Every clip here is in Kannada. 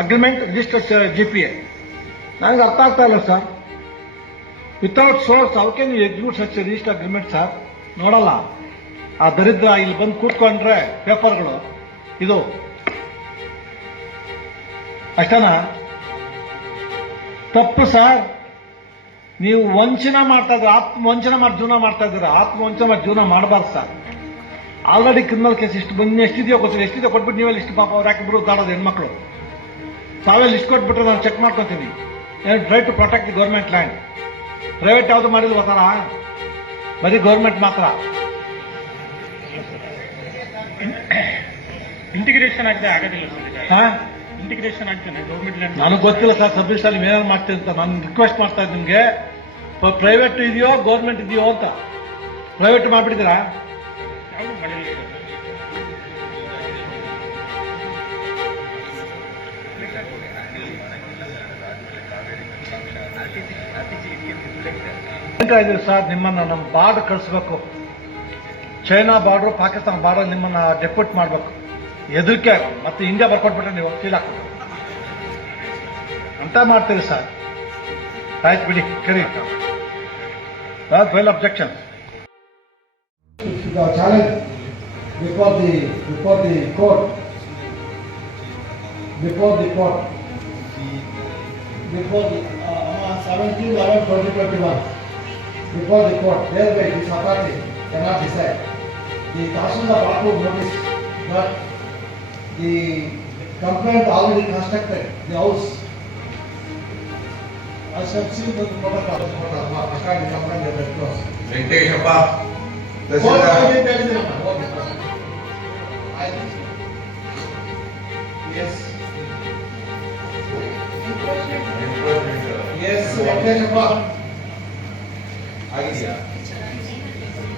Agreement register G P A ನನಗೆ ಅರ್ಥ ಆಗ್ತಾ ಇಲ್ಲ ಸರ್ ವಿತೌಟ್ ಸೋರ್ಸ್ ಅವಕ್ಕೆ ನೀವು execute such register agreement sir ನೋಡಲ್ಲ. ಆ ದರಿದ್ರ ಇಲ್ಲಿ ಬಂದು ಕೂತ್ಕೊಂಡ್ರೆ ಪೇಪರ್ಗಳು. ಇದು. ಅಷ್ಟನಾ? ತಪ್ಪು ಸರ್ ನೀವು ವಂಚನೆ ಮಾಡ್ತಾ ಇದ್ರೆ ಆತ್ಮ ವಂಚನೆ ಮಾಡಿ ಜೀವನ ಮಾಡ್ತಾ ಇದ್ದೀರಾ ಆತ್ಮ ವಂಚನೆ ಮಾಡಿ ಜೀವನ ಮಾಡಬಾರ್ದು ಸರ್ ಆಲ್ರೆಡಿ ಕ್ರಿಮಿನಲ್ ಕೇಸ್ ಇಷ್ಟು ಬಂದು ಎಷ್ಟಿದೆಯೋ ಗೊತ್ತಿಲ್ಲ ಎಷ್ಟಿದೆಯೋ ಕೊಟ್ಬಿಟ್ಟು ನೀವೆಲ್ಲ ಇಷ್ಟು ಪಾಪ ಅವ್ರು ಯಾಕೆ ಬಿಡೋದು ಹೆಣ್ಮಕ್ಳು? ತಾವೇ ಲಿಸ್ಟ್ ಕೊಟ್ಬಿಟ್ರೆ ನಾನು ಚೆಕ್ ಮಾಡ್ಕೊತೀನಿ. Right to protect the government land private ಯಾವುದು ಮಾಡಿಲ್ವ ಸರ ಬರೀ ಗೌರ್ಮೆಂಟ್ ಮಾತ್ರ. ಇಂಟಿಗ್ರೇಷನ್ ಆಗದೆ ಆಗೋದಿಲ್ಲ ಇಂಟಿಗ್ರೇಷನ್ ಆಗ್ತಾನೆ ಗೌರ್ಮೆಂಟ್ ಲ್ಯಾಂಡ್ ನನಗೆ ಗೊತ್ತಿಲ್ಲ ಸರ್ ಸಬ್ ಅಲ್ಲಿ ಏನಾದ್ರು ಮಾಡ್ತೀನಿ ಅಂತ. ನಾನು ರಿಕ್ವೆಸ್ಟ್ ಮಾಡ್ತಾ ಇದ್ದೀನಿ ನಿಮಗೆ. ಪ್ರೈವೇಟ್ ಇದೆಯೋ ಗೌರ್ಮೆಂಟ್ ಇದೆಯೋ ಅಂತ. ಪ್ರೈವೇಟ್ ಮಾಡ್ಬಿಟ್ಟಿದ್ದೀರಾ? ಅಂತ ಸರ್ ನಿಮ್ಮನ್ನ ನಮ್ಮ ಬಾರ್ಡರ್ ಕಳಿಸ್ಬೇಕು. ಚೈನಾ ಬಾರ್ಡ್ರು, ಪಾಕಿಸ್ತಾನ ಬಾರ್ಡರ್ ನಿಮ್ಮನ್ನ ಡೆಪ್ಯೂಟ್ ಮಾಡಬೇಕು. ಎದಕ್ಕೆ ಮತ್ತೆ ಇಂಡಿಯಾ ಬರ್ಕೊಟ್ಬಿಟ್ರೆ ನೀವು ಫೀಲ್ ಹಾಕ್ಬೇಕು ಅಂತ ಮಾಡ್ತೀರಿ ಸರ್. ಆಯ್ತು ಬಿಡಿ, ಕರಿ. File objection challenge before the court. Before the court. Before the 17, 11, 2021, before the court, thereby this authority cannot decide. The Commission Baku notice that the complaint already constructed the house. I have seen the protocol, I can't complain that it was. Venkateshappa tahsildar is Venkateshappa?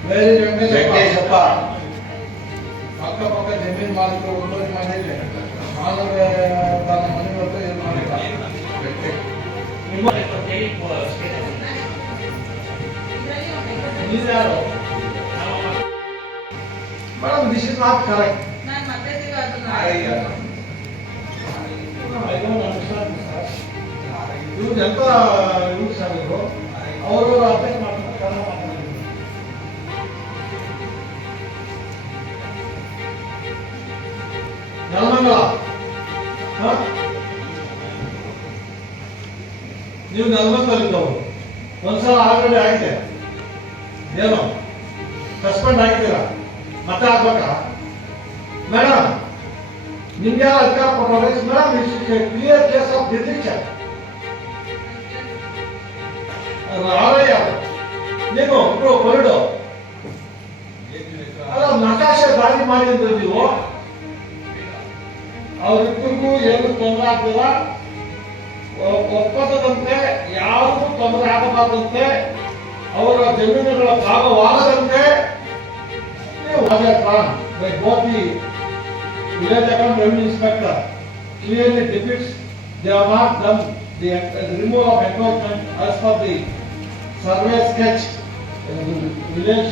Venkateshappa ಅಕ್ಕಪಕ್ಕ ಜಮೀನ್ ಮಾಲೀಕರು ಒಂದೂವರೆ ಮಾಡಿದ್ರೆ ಮಾನವ ತನ್ನ ಮನೆ ಹತ್ರ ಏನು ಮಾಡಿಲ್ಲ ನೀವ್ಯಾರು madam this is not correct ಇವ್ರು ಎಂತ ಇವ್ರು ಆಗಿದ್ರು ಅವರು ಅರ್ಥ ಮಾಡ್ತಾರೆ ಕನ್ನಡ ಮಾತಾಡಿದ್ರು ನೆಲಮಂಗಲ? ನೀವು ನೆಲಮಂಗಲಿದ್ದವರು ಒಂದ್ಸಲ ಆಲ್ರೆಡಿ ಆಗಿದೆ. ಏನು? ಸಸ್ಪೆಂಡ್ ಆಗಿದ್ದೀರಾ? ಮತ್ತೆ ಆಗ್ಬೇಕಾ? ಮೇಡಮ್, ನಿಮ್ಗೆ ಅಧಿಕಾರ ಕೊಟ್ಟವ್ರೆ? Madam clear case of decision Ravayya ನೀವು ಒಬ್ರು ಹೊರಡು ಅಲ್ಲ, ನಕಾಶೆ ದಾರಿ ಮಾಡಿದ್ರು ನೀವು. ಅವ್ರಿಬ್ಬರಿಗೂ ಏನು ತೊಂದರೆ ಆಗ್ತಿಲ್ಲ ಒ- ಒಪ್ಪಂದದಂತೆ ಯಾರಿಗೂ ತೊಂದರೆ ಆಗಬಾರದಂತೆ, ಅವರ ಜಮೀನುಗಳ ಭಾಗವಾಗದಂತೆ ನೀವು by, Gopi the clearly depicts they have not done remove of removal as for as survey sketch village